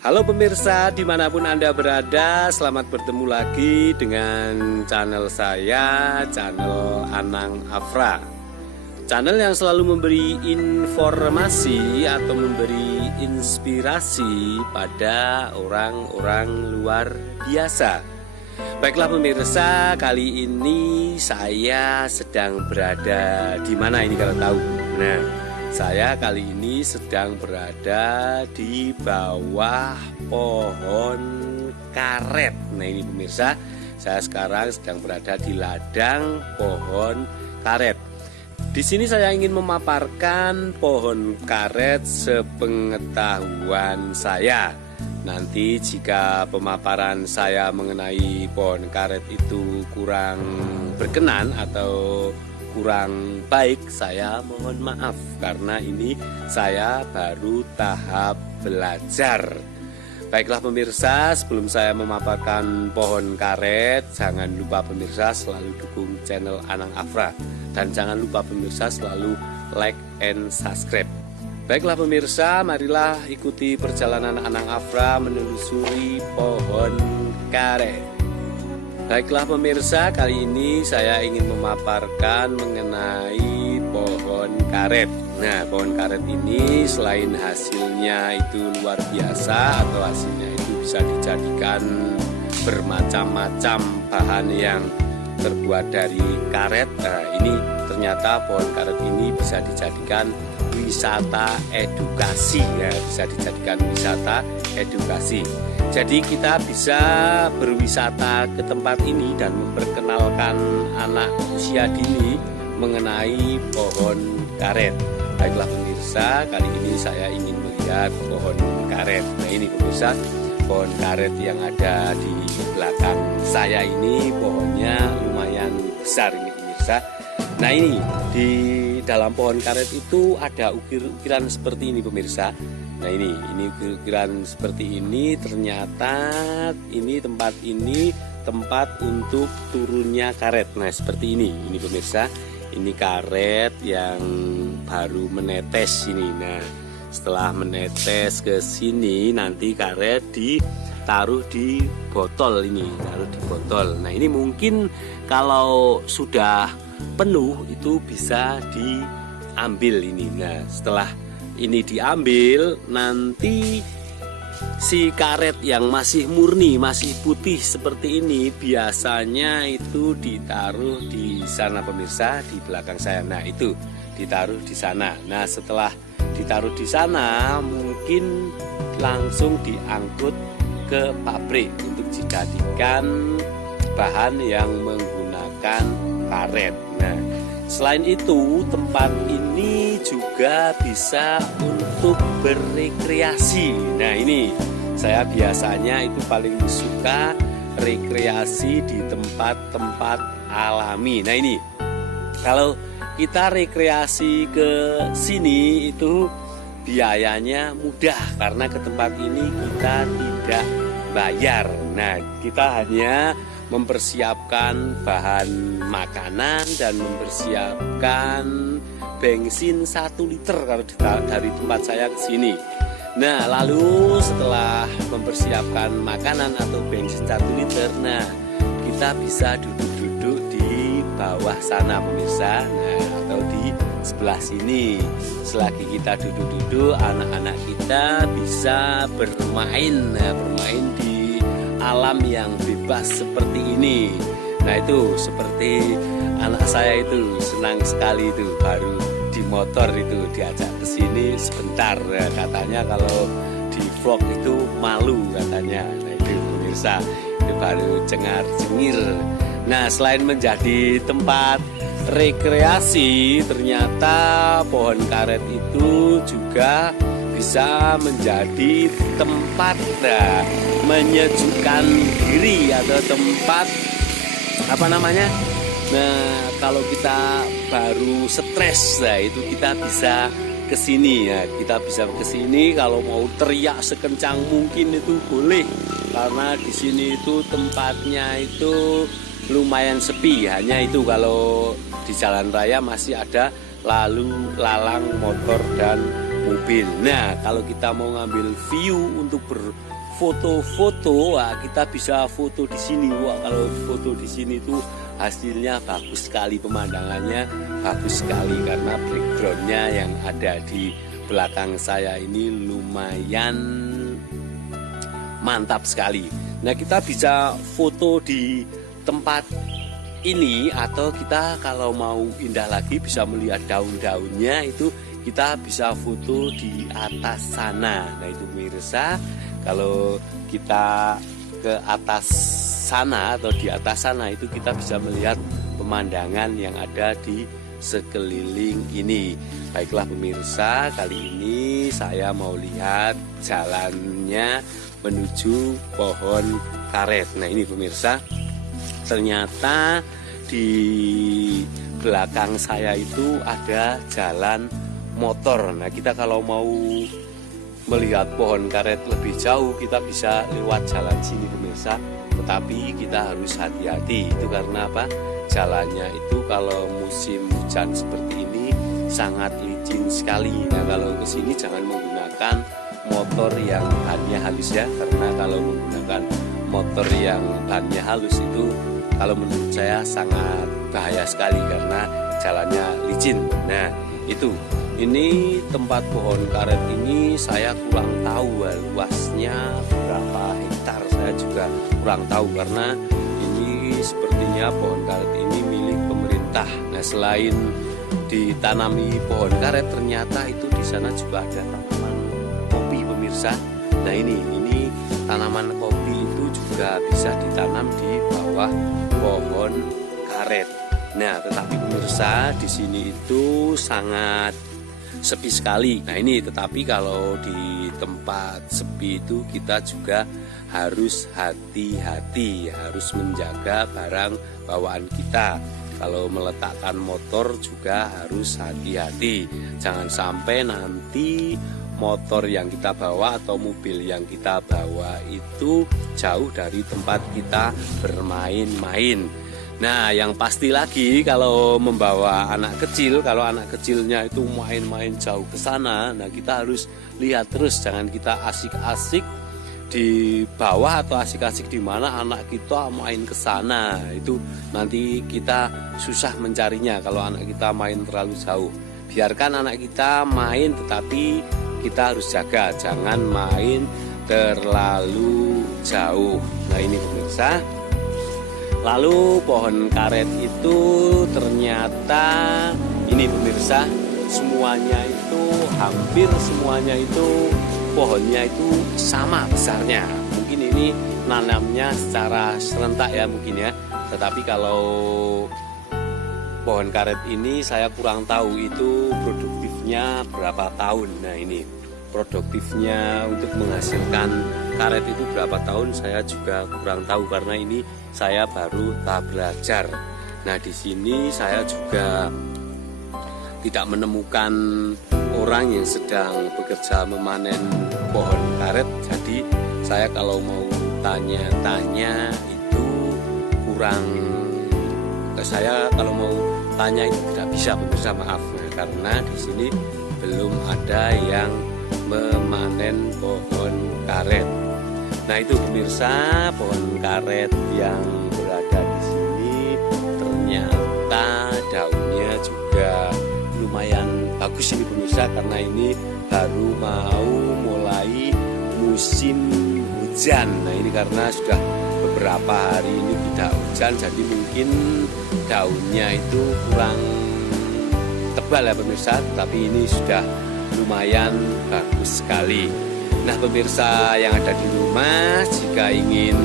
Halo pemirsa, dimanapun Anda berada, selamat bertemu lagi dengan channel saya, channel Anang Afra. Channel yang selalu memberi informasi atau memberi inspirasi pada orang-orang luar biasa. Baiklah pemirsa, kali ini saya sedang berada di mana ini kalau tahu? Nah, saya kali ini sedang berada di bawah pohon karet. Nah ini pemirsa, saya sekarang sedang berada di ladang pohon karet. Di sini saya ingin memaparkan pohon karet sepengetahuan saya. Nanti jika pemaparan saya mengenai pohon karet itu kurang berkenan atau kurang baik, saya mohon maaf karena ini saya baru tahap belajar. Baiklah pemirsa, sebelum saya memaparkan pohon karet, jangan lupa pemirsa selalu dukung channel Anang Afra, dan jangan lupa pemirsa selalu like and subscribe. Baiklah pemirsa, marilah ikuti perjalanan Anang Afra menelusuri pohon karet. Baiklah pemirsa, kali ini saya ingin memaparkan mengenai pohon karet. Nah, pohon karet ini selain hasilnya itu luar biasa atau hasilnya itu bisa dijadikan bermacam-macam bahan yang terbuat dari karet. Nah, ini ternyata pohon karet ini bisa dijadikan wisata edukasi, ya, bisa dijadikan wisata edukasi. Jadi kita bisa berwisata ke tempat ini dan memperkenalkan anak usia dini mengenai pohon karet. Baiklah pemirsa, kali ini saya ingin melihat pohon karet. Nah ini pemirsa, pohon karet yang ada di belakang saya ini pohonnya lumayan besar ini pemirsa. Nah ini di dalam pohon karet itu ada ukir-ukiran seperti ini pemirsa. Nah ini ukir-ukiran seperti ini, ternyata ini tempat untuk turunnya karet. Nah seperti ini pemirsa, ini karet yang baru menetes ini. Nah setelah menetes ke sini nanti karet ditaruh di botol ini, taruh di botol. Nah ini mungkin kalau sudah penuh itu bisa diambil ini. Nah setelah ini diambil, nanti si karet yang masih murni, masih putih seperti ini biasanya itu ditaruh di sana pemirsa, di belakang saya. Nah itu ditaruh di sana. Nah setelah ditaruh di sana mungkin langsung diangkut ke pabrik untuk dijadikan bahan yang menggunakan karet. Nah selain itu tempat ini juga bisa untuk berrekreasi. Nah ini saya biasanya itu paling suka rekreasi di tempat-tempat alami. Nah ini kalau kita rekreasi ke sini itu biayanya mudah karena ke tempat ini kita tidak bayar. Nah kita hanya mempersiapkan bahan makanan dan mempersiapkan bensin 1 liter kalau dari tempat saya ke sini. Nah lalu setelah mempersiapkan makanan atau bensin 1 liter, nah kita bisa duduk-duduk di bawah sana pemirsa, nah atau di sebelah sini. Selagi kita duduk-duduk, anak-anak kita bisa bermain, bermain di alam yang bebas seperti ini. Nah itu seperti anak saya itu senang sekali itu baru di motor itu diajak ke sini sebentar. Nah, katanya kalau di vlog itu malu katanya. Nah itu pemirsa, itu baru cengar-cengir. Nah selain menjadi tempat rekreasi, ternyata pohon karet itu juga bisa menjadi tempat menyejukkan diri atau tempat Nah kalau kita baru stres, nah itu kita bisa ke sini ya. Kita bisa ke sini, kalau mau teriak sekencang mungkin itu boleh karena di sini itu tempatnya itu lumayan sepi. Hanya itu kalau di jalan raya masih ada lalu lalang motor dan mobil. Nah, kalau kita mau ngambil view untuk berfoto-foto, kita bisa foto di sini. Wah, kalau foto di sini tuh hasilnya bagus sekali, pemandangannya bagus sekali karena backgroundnya yang ada di belakang saya ini lumayan mantap sekali. Nah, kita bisa foto di tempat ini, atau kita kalau mau indah lagi bisa melihat daun-daunnya, itu kita bisa foto di atas sana. Nah, itu pemirsa, kalau kita ke atas sana atau di atas sana itu kita bisa melihat pemandangan yang ada di sekeliling ini. Baiklah pemirsa, kali ini saya mau lihat jalannya menuju pohon karet. Nah, ini pemirsa, ternyata di belakang saya itu ada jalan motor. Nah, kita kalau mau melihat pohon karet lebih jauh, kita bisa lewat jalan sini pemirsa. Tetapi kita harus hati-hati, itu karena apa? Jalannya itu kalau musim hujan seperti ini sangat licin sekali. Nah, kalau ke sini jangan menggunakan motor yang bannya halus ya, karena kalau menggunakan motor yang bannya halus itu kalau menurut saya sangat bahaya sekali karena jalannya licin. Nah, ini tempat pohon karet ini saya kurang tahu luasnya berapa hektar, saya juga kurang tahu karena ini sepertinya pohon karet ini milik pemerintah. Nah, selain ditanami pohon karet, ternyata itu di sana juga ada tanaman kopi pemirsa. Nah, ini tanaman kopi itu juga bisa ditanam di bawah pohon karet. Nah, tetapi pemirsa di sini itu sangat sepi sekali. Nah, tetapi kalau di tempat sepi itu kita juga harus hati-hati, harus menjaga barang bawaan kita. Kalau meletakkan motor juga harus hati-hati. Jangan sampai nanti motor yang kita bawa atau mobil yang kita bawa itu jauh dari tempat kita bermain-main. Nah, yang pasti lagi kalau membawa anak kecil, kalau anak kecilnya itu main-main jauh ke sana, nah kita harus lihat terus, jangan kita asik-asik di bawah atau asik-asik di mana anak kita main ke sana. Itu nanti kita susah mencarinya kalau anak kita main terlalu jauh. Biarkan anak kita main, tetapi kita harus jaga, jangan main terlalu jauh. Nah, ini pemirsa. Lalu pohon karet itu ternyata ini pemirsa, semuanya itu hampir semuanya itu pohonnya itu sama besarnya. Mungkin ini nanamnya secara serentak ya mungkin ya. Tetapi kalau pohon karet ini saya kurang tahu itu produktifnya berapa tahun. Nah, ini produktifnya untuk menghasilkan karet itu berapa tahun saya juga kurang tahu karena ini saya baru tahap belajar. Nah, di sini saya juga tidak menemukan orang yang sedang bekerja memanen pohon karet. Jadi saya kalau mau tanya-tanya itu kurang, saya kalau mau tanya itu tidak bisa pemirsa, maaf. Nah, karena di sini belum ada yang memanen pohon karet. Nah, itu pemirsa, pohon karet yang berada di sini ternyata daunnya juga lumayan bagus ini pemirsa, karena ini baru mau mulai musim hujan. Nah, ini karena sudah beberapa hari ini tidak hujan, jadi mungkin daunnya itu kurang tebal ya pemirsa, tapi ini sudah lumayan bagus sekali. Nah, pemirsa yang ada di rumah, jika ingin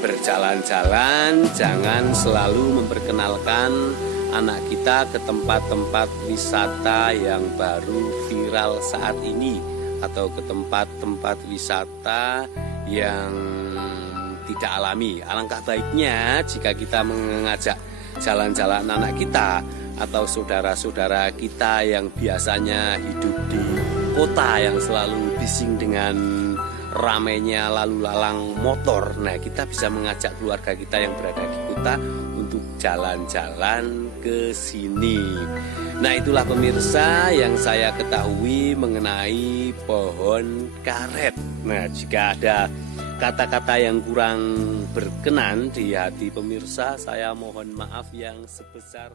berjalan-jalan, jangan selalu memperkenalkan anak kita ke tempat-tempat wisata yang baru viral saat ini, atau ke tempat-tempat wisata yang tidak alami. Alangkah baiknya jika kita mengajak jalan-jalan anak kita atau saudara-saudara kita yang biasanya hidup di kota yang selalu bising dengan ramainya lalu lalang motor. Nah, kita bisa mengajak keluarga kita yang berada di kota untuk jalan-jalan ke sini. Nah, itulah pemirsa yang saya ketahui mengenai pohon karet. Nah, jika ada kata-kata yang kurang berkenan di hati pemirsa, saya mohon maaf yang sebesar